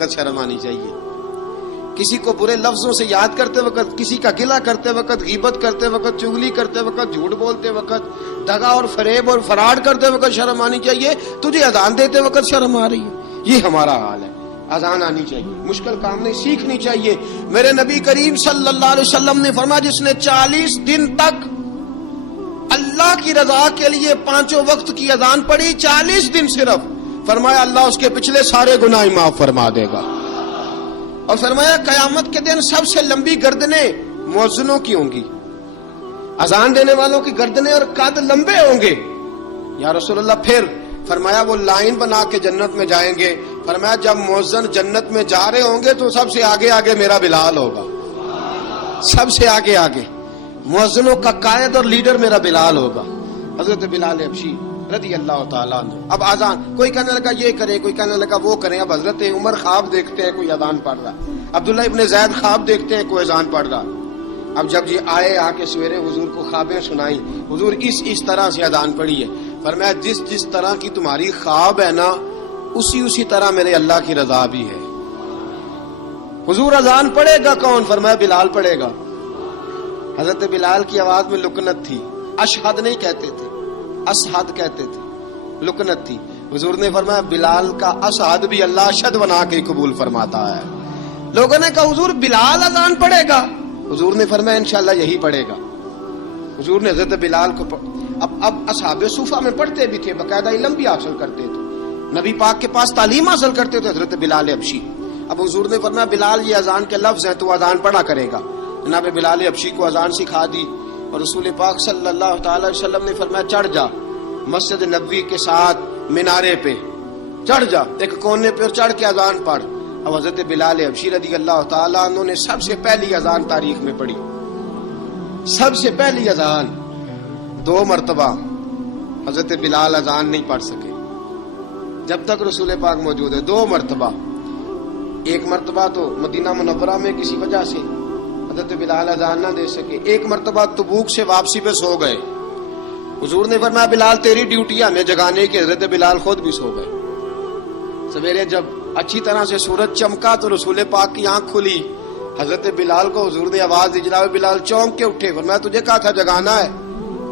وقت شرم آنی چاہیے. کسی کو برے لفظوں سے یاد کرتے وقت, کسی کا گلہ کرتے وقت, غیبت کرتے وقت, چغلی کرتے وقت, جھوٹ بولتے وقت, دغا اور فریب اور فراڈ کرتے وقت شرم آنی چاہیے. تجھے اذان دیتے وقت شرم آ رہی ہے. یہ ہمارا حال ہے. اذان آنی چاہیے, مشکل کام نہیں, سیکھنی چاہیے. میرے نبی کریم صلی اللہ علیہ وسلم نے فرمایا جس نے 40 دن تک اللہ کی رضا کے لیے 5 وقت کی اذان پڑھی, 40 دن صرف, فرمایا اللہ اس کے پچھلے سارے گناہ معاف فرما دے گا. اور فرمایا قیامت کے دن سب سے لمبی گردنیں مؤذنوں کی ہوں گی, اذان دینے والوں کی گردنیں اور قد لمبے ہوں گے. یا رسول اللہ پھر؟ فرمایا وہ لائن بنا کے جنت میں جائیں گے. فرمایا جب مؤذن جنت میں جا رہے ہوں گے تو سب سے آگے آگے میرا بلال ہوگا, سب سے آگے آگے مؤذنوں کا قائد اور لیڈر میرا بلال ہوگا, حضرت بلال حبشی رضی اللہ تعالیٰ عنہ. اب آزان کوئی کہنے لگا یہ کرے, کوئی کہنے لگا وہ کریں. اب حضرت عمر خواب دیکھتے ہیں, کوئی اذان پڑھ رہا. عبداللہ ابن زید خواب دیکھتے ہیں, کوئی اذان پڑھ رہا. اب جب یہ آئے آ کے سویرے حضور کو خوابیں سنائی, حضور اس طرح سے اذان پڑھی ہے. فرمایا جس طرح کی تمہاری خواب ہے نا اسی طرح میرے اللہ کی رضا بھی ہے. حضور اذان پڑھے گا کون؟ فرمایا بلال پڑھے گا. حضرت بلال کی آواز میں لکنت تھی, اشہد نہیں کہتے تھے, اشہد کہتے تھے, لکنت تھی. حضور نے فرمایا بلال کا اشہد بھی اللہ اشہد بنا کے قبول فرماتا ہے. لوگوں نے کہا حضور بلال اذان پڑھے گا؟ حضور نے فرمایا انشاءاللہ یہی پڑھے گا. حضور نے حضرت بلال کو اب اصحاب صوفہ میں پڑھتے بھی تھے, باقاعدہ علم بھی حاصل کرتے تھے, نبی پاک کے پاس تعلیم حاصل کرتے تھے حضرت بلال حبشی. اب حضور نے فرمایا بلال یہ اذان کے لفظ ہیں تو اذان پڑھا کرے گا. جناب بلال حبشی کو اذان سکھا دی اور رسول پاک صلی اللہ تعالی وسلم نے فرمایا چڑھ جا مسجد نبوی کے ساتھ مینارے پہ, چڑھ جا ایک کونے پہ اور چڑھ کے اذان پڑھ. اب حضرت بلال حبشی رضی اللہ تعالیٰ عنہ نے سب سے پہلی اذان تاریخ میں پڑھی, سب سے پہلی اذان. 2 مرتبہ حضرت بلال اذان نہیں پڑھ سکے جب تک رسول پاک موجود ہے. 2 مرتبہ, ایک مرتبہ تو مدینہ منورہ میں کسی وجہ سے حضرت بلال اذان نہ دے سکے, ایک مرتبہ تبوک سے واپسی پہ سو گئے. حضور نے فرمایا بلال تیری ڈیوٹی ہمیں جگانے کی. حضرت بلال خود بھی سو گئے. سویرے جب اچھی طرح سے سورج چمکا تو رسول پاک کی آنکھ کھلی. حضرت بلال کو حضور نے آواز دی, جناب بلال چونک کے اٹھے. فرمایا تجھے کہا تھا جگانا ہے.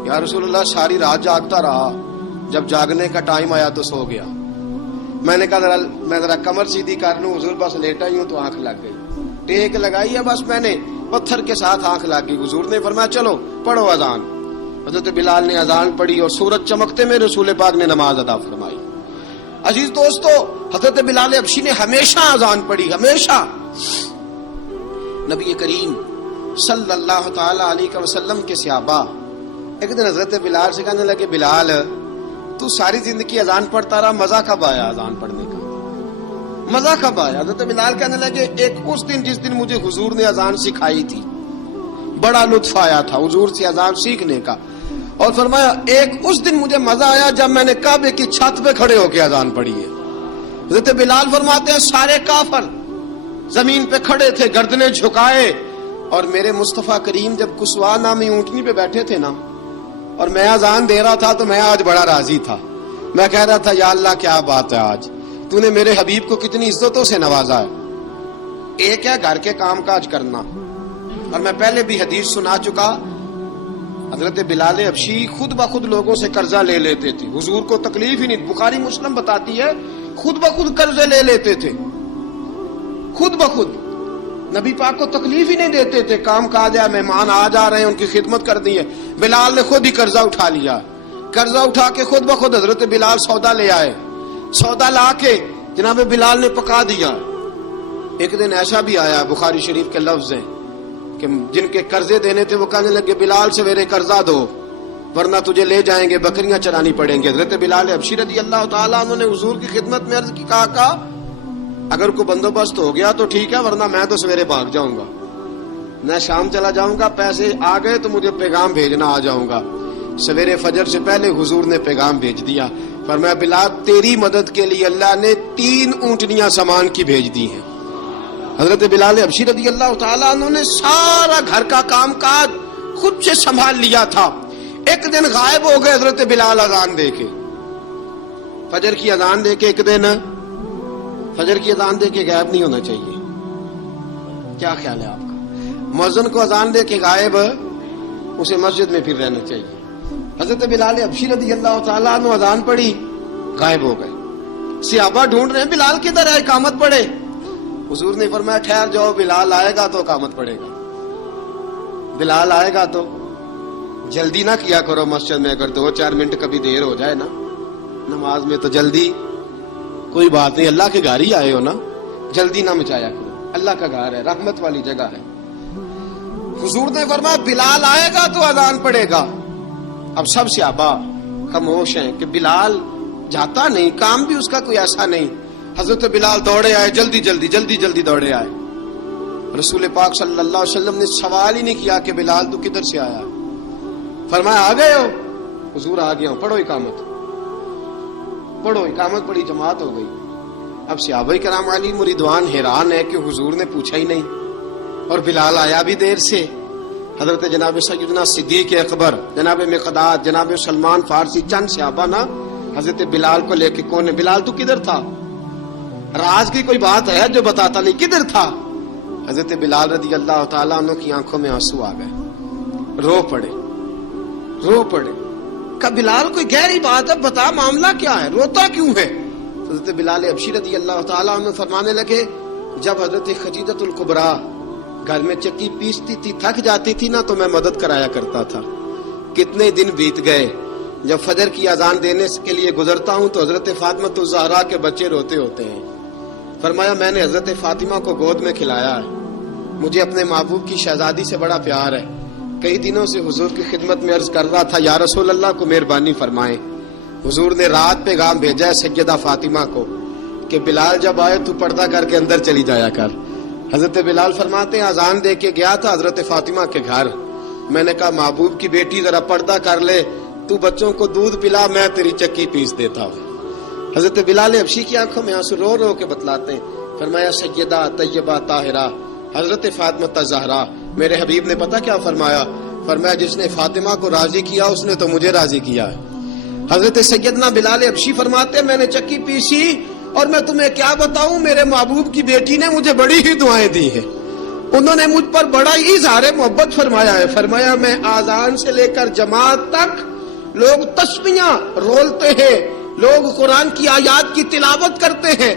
یا رسول اللہ ساری رات جاگتا رہا, جب جاگنے کا ٹائم آیا تو سو گیا. میں نے کہا میں ذرا کمر سیدھی کر لوں, حضور بس لیٹا ہی ہوں تو آنکھ لگ گئی. ٹیک لگائی ہے بس میں نے, پتھر کے ساتھ آنکھ لگ گئی. حضور نے فرمایا چلو پڑھو اذان. حضرت بلال نے اذان پڑھی اور سورج چمکتے میں رسول پاک نے نماز ادا فرمائی. عزیز دوستو حضرت بلال حبشی نے ہمیشہ اذان پڑھی, ہمیشہ. نبی کریم صلی اللہ تعالی علیہ وسلم کے صحابہ ایک دن حضرت بلال سے کہنے لگے بلال تو ساری زندگی اذان پڑھتا رہا, مزہ کب آیا اذان پڑھنے کا, مزہ کب آیا؟ حضرت بلال کہنے لگے ایک اس دن جس دن مجھے حضور نے اذان سکھائی تھی بڑا لطف آیا تھا حضور سے اذان سیکھنے کا. اور فرمایا ایک اس دن مجھے مزہ آیا جب میں نے کعبے کی چھت پہ کھڑے ہو کے اذان پڑھی ہے. حضرت بلال فرماتے ہیں سارے کافر زمین پہ کھڑے تھے گردنیں جھکائے, اور میرے مصطفیٰ کریم جب کسوا نامی اونٹنی پہ بیٹھے تھے نا اور میں اذان دے رہا تھا تو میں آج بڑا راضی تھا. میں کہہ رہا تھا یا اللہ کیا بات ہے, آج تو نے میرے حبیب کو کتنی عزتوں سے نوازا ہے. ایک ہے گھر کے کام کاج کرنا, اور میں پہلے بھی حدیث سنا چکا, حضرت بلال حبشی خود بخود لوگوں سے قرضہ لے لیتے تھے, حضور کو تکلیف ہی نہیں. بخاری مسلم بتاتی ہے خود بخود قرضے لے لیتے تھے, خود بخود. نبی پاک کو تکلیف ہی نہیں دیتے تھے, کام کاج ہے, مہمان آ جا رہے ہیں ان کی خدمت کر دی ہے. بلال نے خود ہی قرضہ اٹھا لیا, قرضہ اٹھا کے خود بخود حضرت بلال سودا لے آئے, سودا لا کے جناب بلال نے پکا دیا. ایک دن ایسا بھی آیا بخاری شریف کے لفظ ہیں کہ جن کے قرضے دینے تھے وہ کہنے لگے بلال سویرے قرضہ دو ورنہ تجھے لے جائیں گے, بکریاں چرانی پڑیں گے. حضرت بلال حبشی رضی اللہ تعالیٰ عنہ نے حضور کی خدمت میں عرض کی, کہا اگر کوئی بندوبست ہو گیا تو ٹھیک ہے ورنہ میں تو سویرے بھاگ جاؤں گا, میں شام چلا جاؤں گا, پیسے آ گئے تو مجھے پیغام بھیجنا آ جاؤں گا. سویرے فجر سے پہلے حضور نے پیغام بھیج دیا. فرمایا بلال تیری مدد کے لیے اللہ نے 3 اونٹنیاں سامان کی بھیج دی ہیں. حضرت بلال حبشی رضی اللہ تعالیٰ عنہ نے سارا گھر کا کام کاج خود سے سنبھال لیا تھا. ایک دن غائب ہو گئے حضرت بلال اذان دے کے, فجر کی اذان دے کے ایک دن فجر کی اذان دے کے غائب نہیں ہونا چاہیے. کیا خیال ہے آپ کا؟ مؤذن کو اذان دے کے غائب اسے مسجد میں پھر رہنا چاہیے. حضرت بلال حبشی رضی اللہ تعالیٰ عنہ اذان پڑھی, غائب ہو گئے. صحابہ ڈھونڈ رہے ہیں بلال کدھر ہے, اقامت پڑھے. حضور نے فرمایا ٹھہر جاؤ, بلال آئے گا تو اقامت پڑھے گا. بلال آئے گا تو جلدی نہ کیا کرو مسجد میں. اگر 2-4 منٹ کبھی دیر ہو جائے نا نماز میں تو جلدی کوئی بات نہیں, اللہ کے گھر ہی آئے ہو نا, جلدی نہ مچایا کرو. اللہ کا گھر ہے, رحمت والی جگہ ہے. حضور نے فرمایا بلال آئے گا تو اذان پڑھے گا. اب سب صحابہ خاموش ہیں کہ بلال جاتا نہیں, کام بھی اس کا کوئی ایسا نہیں. حضرت بلال دوڑے آئے, جلدی دوڑے آئے. رسول پاک صلی اللہ علیہ وسلم نے سوال ہی نہیں کیا کہ بلال تو کدھر سے آیا, فرمایا آ گئے ہو. حضور آ گیا ہوں, پڑھو اقامت پڑھی, جماعت ہو گئی. اب صحابہ کرام علی مریدوان حیران ہے کہ حضور نے پوچھا ہی نہیں اور بلال آیا بھی دیر سے. حضرت جناب سیدنا صدیق اکبر, جناب مقداد, جناب سلمان فارسی, چند صحابہ نا حضرت بلال کو لے کے, کون ہے بلال تو کدھر تھا, راز کی کوئی بات ہے جو بتاتا نہیں, کدھر تھا. حضرت بلال رضی اللہ تعالیٰ عنہ کی آنکھوں میں آنسو آ گئے, رو پڑے. کہ بلال کوئی گہری بات ہے, بتا معاملہ کیا ہے, روتا کیوں ہے. حضرت بلال حبشی رضی اللہ تعالیٰ عنہ فرمانے لگے جب حضرت خدیجۃ الکبریٰ گھر میں چکی پیستی تھی, تھک جاتی تھی نا, تو میں مدد کرایا کرتا تھا. کتنے دن بیت گئے, جب فجر کی اذان دینے کے لیے گزرتا ہوں تو حضرت فاطمہ الزہرا کے بچے روتے ہوتے ہیں. فرمایا میں نے حضرت فاطمہ کو گود میں کھلایا ہے, مجھے اپنے محبوب کی شہزادی سے بڑا پیار ہے. کئی دنوں سے حضور کی خدمت میں عرض کر رہا تھا یا رسول اللہ کو مہربانی فرمائیں. حضور نے رات پیغام بھیجا ہے سیدہ فاطمہ کو کہ بلال جب آئے تو پردہ کر کے اندر چلی جایا کر. حضرت بلال فرماتے ہیں اذان دے کے گیا تھا حضرت فاطمہ کے گھر, میں نے کہا محبوب کی بیٹی ذرا پردہ کر لے, تو بچوں کو دودھ پلا, میں تیری چکی پیس دیتا ہوں. حضرت بلال حبشی کی آنکھوں میں آنسو رو کے بتلاتے ہیں. فرمایا سیدہ طیبہ طاہرہ حضرت فاطمہ الزہرا, میرے حبیب نے پتہ کیا فرمایا, فرمایا جس نے فاطمہ کو راضی کیا اس نے تو مجھے راضی کیا ہے. حضرت سیدنا بلال حبشی فرماتے میں نے چکی پیسی اور میں تمہیں کیا بتاؤں, میرے محبوب کی بیٹی نے مجھے بڑی ہی دعائیں دی ہیں, انہوں نے مجھ پر بڑا ہی اظہار محبت فرمایا ہے. فرمایا میں آذان سے لے کر جماعت تک لوگ تسبیحاں رولتے ہیں, لوگ قرآن کی آیات کی تلاوت کرتے ہیں,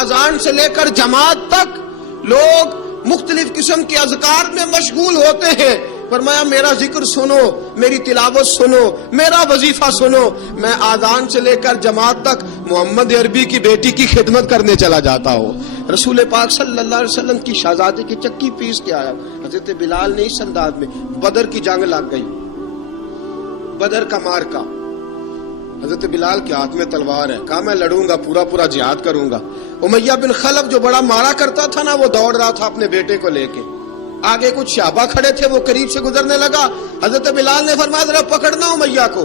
آذان سے لے کر جماعت تک لوگ مختلف قسم کے اذکار میں مشغول ہوتے ہیں. فرمایا میرا ذکر سنو, میری تلاوت سنو, میرا وظیفہ سنو, میں آذان سے لے کر جماعت تک محمد عربی کی بیٹی کی خدمت کرنے چلا جاتا ہوں. رسول پاک صلی اللہ علیہ وسلم کی شہزادی کی چکی پیس کے آیا. حضرت بلال نے اس انداز میں, بدر کی جنگ لگ گئی, بدر کا مارکا, حضرت بلال کے ہاتھ میں تلوار ہے, کہا میں لڑوں گا, پورا جہاد کروں گا. امیہ بن خلف جو بڑا مارا کرتا تھا نا, وہ دوڑ رہا تھا اپنے بیٹے کو لے کے, آگے کچھ صحابہ کھڑے تھے, وہ قریب سے گزرنے لگا. حضرت بلال نے فرمایا ذرا پکڑنا امیہ کو,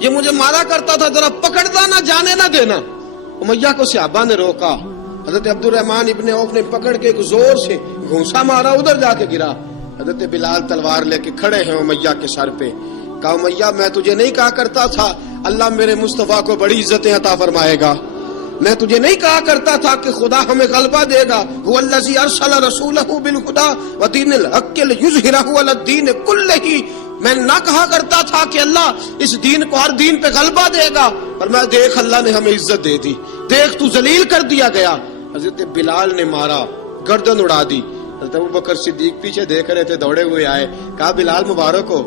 یہ مجھے مارا کرتا تھا, ذرا پکڑنا, نہ جانے نہ دینا. امیہ کو صحابہ نے روکا. حضرت عبد الرحمن ابن عوف نے پکڑ کے ایک زور سے گھونسا مارا, ادھر جا کے گرا. حضرت بلال تلوار لے کے کھڑے ہیں امیہ کے سر پہ. کہا امیہ میں تجھے نہیں کہا کرتا تھا اللہ میرے مصطفیٰ کو بڑی عزتیں عطا فرمائے گا, میں تجھے نہیں کہا کرتا تھا کہ خدا ہمیں غلبہ دے گا, هو الذی ارسل رسولہ بالہدی ودین الحق لیظہرہ علی الدین کلہ, میں نہ کہا کرتا تھا کہ اللہ اس دین کو ہر دین پہ غلبہ دے گا, پر میں دیکھ اللہ نے ہمیں عزت دے دی, دیکھ تو ذلیل کر دیا گیا. حضرت بلال نے مارا, گردن اڑا دی. حضرت ابوبکر صدیق پیچھے دیکھ رہے تھے, دوڑے ہوئے آئے, کہا بلال مبارک ہو,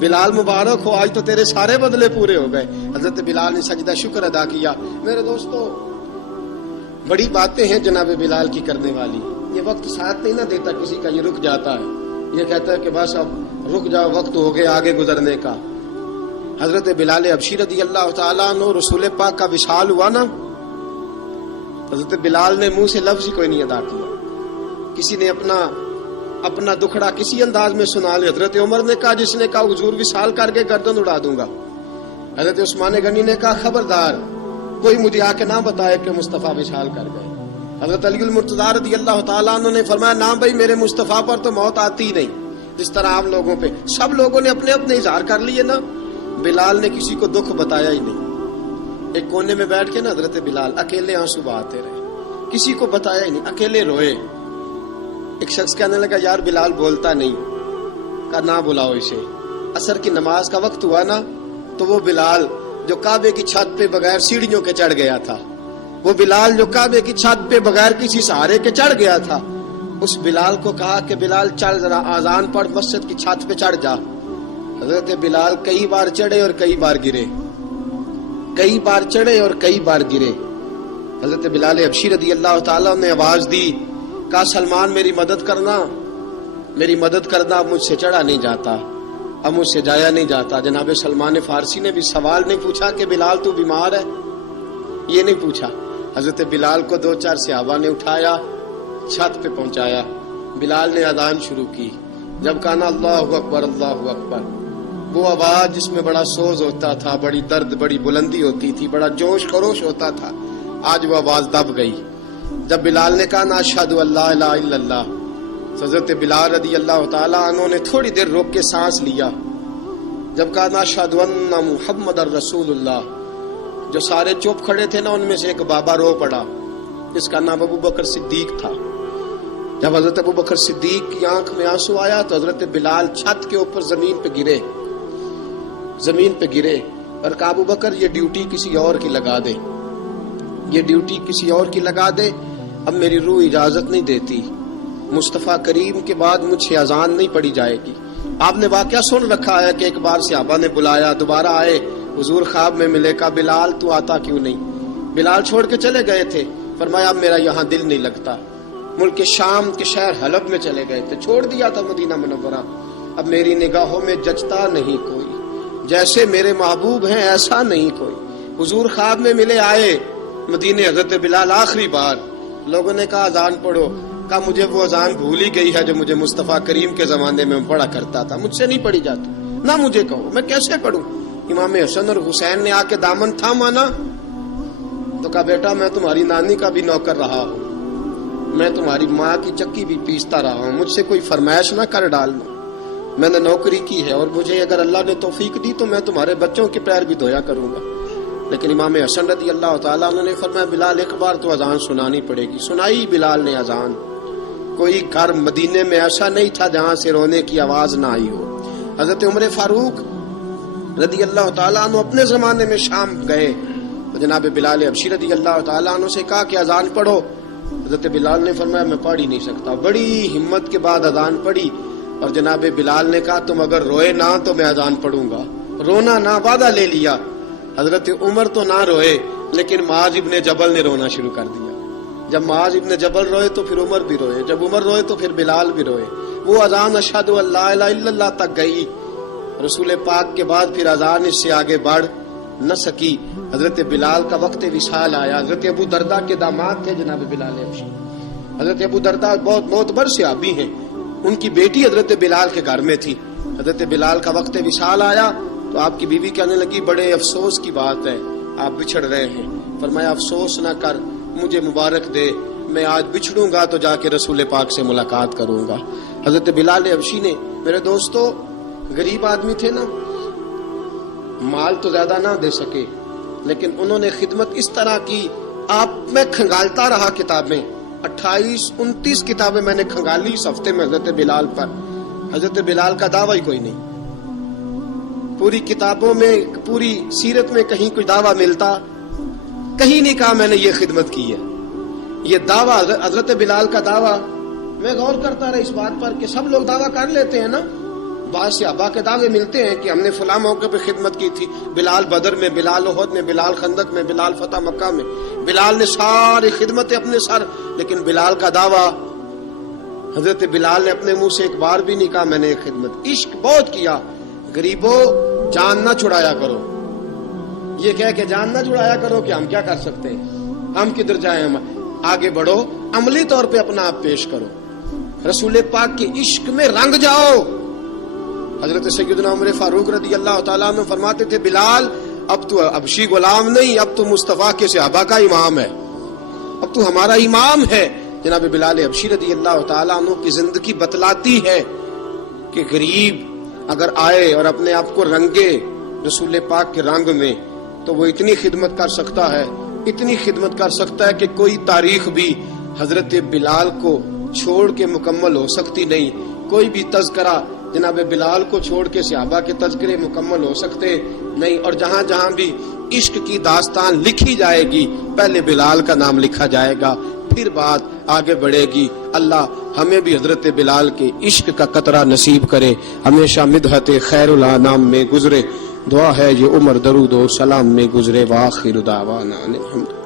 بلال مبارک ہو, آج تو تیرے سارے بدلے پورے ہو گئے. حضرت بلال نے سجدہ شکر ادا کیا. میرے دوستو بڑی باتیں ہیں جناب بلال کی کرنے والی, یہ وقت ساتھ نہیں نہ دیتا کسی کا, یہ رک جاتا ہے, یہ کہتا ہے کہ بس اب رک جاؤ, وقت ہو گیا آگے گزرنے کا. حضرت بلال حبشی رضی اللہ تعالیٰ عنہ رسول پاک کا وصال ہوا نا, حضرت بلال نے منہ سے لفظ ہی کوئی نہیں ادا کیا. کسی نے اپنا دکھڑا کسی انداز میں سنا لے. حضرت عمر نے کہا, جس نے کہا حضور وصال کر کے گردن اڑا دوں گا. حضرت عثمان غنی نے کہا خبردار کوئی مجھے آ کے نہ بتائے کہ مصطفیٰ وصال کر گئے. حضرت علی المرتضیٰ رضی اللہ تعالیٰ عنہ نے فرمایا نہ بھائی میرے مصطفیٰ پر تو موت آتی ہی نہیں, جس طرح آپ لوگوں پہ سب لوگوں نے اپنے اپنے اظہار کر لیے نا, بلال نے کسی کو دکھ بتایا ہی نہیں. ایک کونے میں بیٹھ کے نا حضرت بلال اکیلے آنسو بہاتے رہے، کسی کو بتایا ہی نہیں، اکیلے روئے۔ ایک شخص کہنے لگا یار بلال بولتا نہیں، کہا نہ بلاؤ اسے۔ عصر کی نماز کا وقت ہوا نا تو وہ بلال جو کعبے کی چھت پہ بغیر سیڑھیوں کے چڑھ گیا تھا، وہ بلال جو کعبے کی چھت پہ بغیر کسی سہارے کے چڑھ گیا تھا، اس بلال کو کہا کہ بلال چل ذرا آذان پڑھ، مسجد کی چھت پہ چڑھ جا۔ حضرت بلال کئی بار چڑھے اور کئی بار گرے، کئی بار چڑھے اور کئی بار گرے۔ حضرت بلال حبشی رضی اللہ تعالیٰ نے آواز دی، کہا سلمان میری مدد کرنا، میری مدد کرنا، اب مجھ سے چڑھا نہیں جاتا، اب مجھ سے جایا نہیں جاتا۔ جناب سلمان فارسی نے بھی سوال نہیں پوچھا کہ بلال تو بیمار ہے، یہ نہیں پوچھا۔ حضرت بلال کو 2-4 صحابہ نے اٹھایا، چھت پہ پہنچایا، بلال نے اذان شروع کی۔ جب کہا نا اللہ اکبر اللہ اکبر، وہ آواز جس میں بڑا سوز ہوتا تھا، بڑی درد، بڑی بلندی ہوتی تھی، بڑا جوش خروش ہوتا تھا، آج وہ آواز دب گئی۔ جب بلال نے کہا نا اشہد ان لا الہ الا اللہ، حضرت بلال رضی اللہ تعالیٰ عنہ نے تھوڑی دیر روک کے سانس لیا۔ جب کہا نا اشہد ان محمد الرسول اللہ، جو سارے چپ کھڑے تھے نا ان میں سے ایک بابا رو پڑا، جس کا نام ابو بکر صدیق تھا۔ جب حضرت ابو بکر صدیق کی آنکھ میں آنسو آیا تو حضرت بلال چھت کے اوپر زمین پہ گرے، زمین پہ گرے اور کہا ابو بکر یہ ڈیوٹی کسی اور کی لگا دے، یہ ڈیوٹی کسی اور کی لگا دے، اب میری روح اجازت نہیں دیتی، مصطفیٰ کریم کے بعد مجھ سے اذان نہیں پڑی جائے گی۔ آپ نے واقعہ سن رکھا ہے کہ ایک بار صحابہ نے بلایا، دوبارہ آئے، حضور خواب میں ملے، کہا بلال تو آتا کیوں نہیں؟ بلال چھوڑ کے چلے گئے تھے، فرمایا اب میرا یہاں دل نہیں لگتا، ملک شام کے شہر حلب میں چلے گئے تھے، چھوڑ دیا تھا مدینہ منورہ، اب میری نگاہوں میں جچتا نہیں کوئی، جیسے میرے محبوب ہیں ایسا نہیں کوئی۔ حضور خواب میں ملے، آئے مدینے، حضرت بلال آخری بار، لوگوں نے کہا اذان پڑھو، کہا مجھے وہ اذان بھول ہی گئی ہے جو مجھے مصطفیٰ کریم کے زمانے میں پڑھا کرتا تھا، مجھ سے نہیں پڑھی جاتی، نہ مجھے کہو، میں کیسے پڑھوں؟ امام حسن اور حسین نے آ کے دامن تھاما نا تو کہا بیٹا میں تمہاری نانی کا بھی نوکر رہا ہوں، میں تمہاری ماں کی چکی بھی پیستا رہا ہوں، مجھ سے کوئی فرمائش نہ کر ڈالنا، میں نے نوکری کی ہے اور مجھے اگر اللہ نے توفیق دی تو میں تمہارے بچوں کے پیر بھی دھویا کروں گا۔ لیکن امام حسن رضی اللہ تعالیٰ عنہ نے فرمایا بلال ایک بار تو اذان سنانی پڑے گی۔ سنائی بلال نے اذان۔ کوئی گھر مدینے میں ایسا نہیں تھا جہاں سے رونے کی آواز نہ آئی ہو۔ حضرت عمر فاروق رضی اللہ تعالیٰ عنہ اپنے زمانے میں شام گئے تو جناب بلال حبشی رضی اللہ تعالیٰ عنہ سے کہا کہ اذان پڑھو، حضرت بلال نے فرمایا میں پڑھ ہی نہیں سکتا، بڑی ہمت کے بعد اذان پڑھی اور جناب بلال نے کہا تم اگر روئے نہ تو میں اذان پڑھوں گا، رونا نہ، وعدہ لے لیا۔ حضرت عمر تو نہ روئے لیکن معاذ ابن جبل نے رونا شروع کر دیا۔ جب معاذ ابن جبل روئے تو پھر عمر بھی روئے، جب عمر روئے تو پھر بلال بھی روئے۔ وہ اذان اشہد ان لا الہ الا اللہ تک گئی، رسول پاک کے بعد پھر اذان اس سے آگے بڑھ نہ سکی۔ حضرت بلال کا وقت وصال آیا۔ حضرت ابو درداء کے داماد تھے جناب بلال حبشی۔ حضرت ابو درداء بہت معتبر صحابی ہیں، ان کی بیٹی حضرت بلال کے گھر میں تھی۔ حضرت بلال کا وقت وصال آیا تو آپ کی بیوی کہنے لگی بڑے افسوس کی بات ہے، آپ بچھڑ رہے ہیں۔ فرمایا افسوس نہ کر، مجھے مبارک دے، میں آج بچھڑوں گا تو جا کے رسول پاک سے ملاقات کروں گا۔ حضرت بلال حبشی نے، میرے دوستو، غریب آدمی تھے نا، مال تو زیادہ نہ دے سکے لیکن انہوں نے خدمت اس طرح کی، آپ میں کھنگالتا رہا کتابیں، 28-29 کتابیں میں نے کھنگالی اس ہفتے میں حضرت بلال پر۔ حضرت بلال کا دعویٰ ہی کوئی نہیں، پوری کتابوں میں، پوری سیرت میں کہیں کوئی دعویٰ ملتا؟ کہیں نہیں کہا میں نے یہ خدمت کی ہے۔ یہ دعویٰ حضرت بلال کا دعویٰ، میں غور کرتا رہا اس بات پر کہ سب لوگ دعویٰ کر لیتے ہیں نا، بعض صحابہ کے دعوے ملتے ہیں کہ ہم نے فلاں موقع پہ خدمت کی تھی، بلال بدر میں، بلال احد میں، بلال خندق میں، بلال فتح مکہ میں، بلال نے ساری خدمتیں اپنے سر، لیکن بلال کا دعویٰ، حضرت بلال نے اپنے منہ سے ایک بار بھی نہیں کہا میں نے یہ خدمت۔ عشق بہت کیا، غریبوں جان نہ چھڑایا کرو، یہ کہہ کہ جان نہ چھڑایا کرو کہ ہم کیا کر سکتے ہیں، ہم کدھر جائیں، ہم آگے بڑھو، عملی طور پہ اپنا آپ پیش کرو، رسول پاک کے عشق میں رنگ جاؤ۔ حضرت سیدنا عمر فاروق رضی اللہ تعالیٰ عنہ فرماتے تھے بلال اب تو حبشی غلام نہیں، اب تو مصطفیٰ کے صحابہ کا امام ہے، اب تو ہمارا امام ہے۔ جناب بلال حبشی رضی اللہ تعالیٰ عنہ کی زندگی بتلاتی ہے کہ غریب اگر آئے اور اپنے آپ کو رنگے رسول پاک کے رنگ میں، تو وہ اتنی خدمت کر سکتا ہے، اتنی خدمت کر سکتا ہے کہ کوئی تاریخ بھی حضرت بلال کو چھوڑ کے مکمل ہو سکتی نہیں، کوئی بھی تذکرہ جناب بلال کو چھوڑ کے صحابہ کے تذکرے مکمل ہو سکتے نہیں، اور جہاں جہاں بھی عشق کی داستان لکھی جائے گی پہلے بلال کا نام لکھا جائے گا، پھر بات آگے بڑھے گی۔ اللہ ہمیں بھی حضرت بلال کے عشق کا قطرہ نصیب کرے، ہمیشہ مدحت خیر الانام میں گزرے۔ دعا ہے یہ عمر درود و سلام میں گزرے، وآخر دعوانا الحمد۔